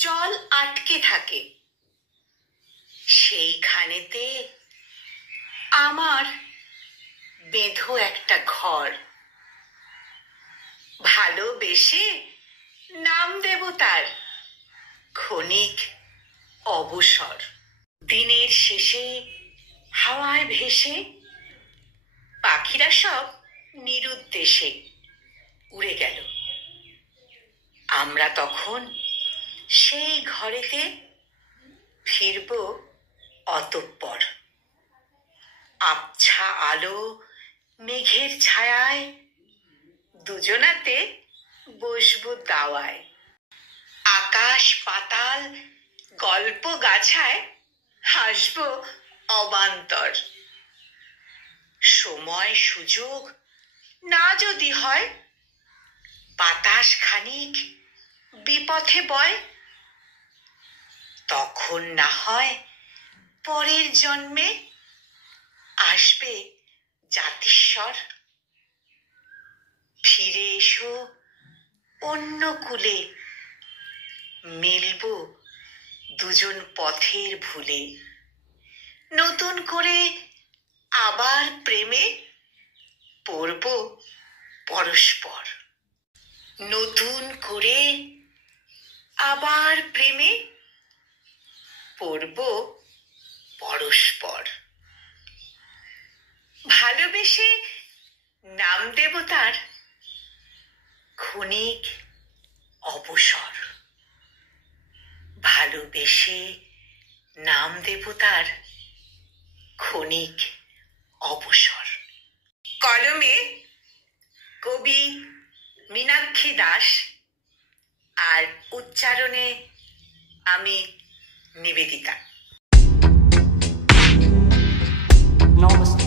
জল আটকে থাকে। সেইখানেতে আমার বেঁধো একটা ঘর। ভালোবেসে নাম দেব তার ক্ষণিক অবসর। দিনের শেষে হাওয়ায় ভেসে পাখিরা সব নিরুদ্দেশে উড়ে গেল। আমরা তখন সেই ঘরেতে ফিরব অতঃপর। আবছা আলো মেঘের ছায়ায় দুজনাতে বসবো দাওয়ায়। আকাশ পাতাল গল্প গাছায় হাসবো অবান্তর। সময় সুযোগ না যদি হয়, বাতাস খানিক বিপথে বয়, তখন না হয় পরের জন্মে আসবে জাতিস্বর। ফিরে এসো অন্য কুলে, মিলব দুজন পথের ভুলে। নতুন করে আবার প্রেমে পড়ব পরস্পর। নতুন করে আবার প্রেমে পড়ব পরস্পর। ভালোবেসে নাম দেব তার ক্ষণিক অবসর। ভালোবেসে নাম দেব তার ক্ষণিক অবসর। কলমে কবি মীনাক্ষী দাস, আর উচ্চারণে আমি নিবেদিতা। Namaste.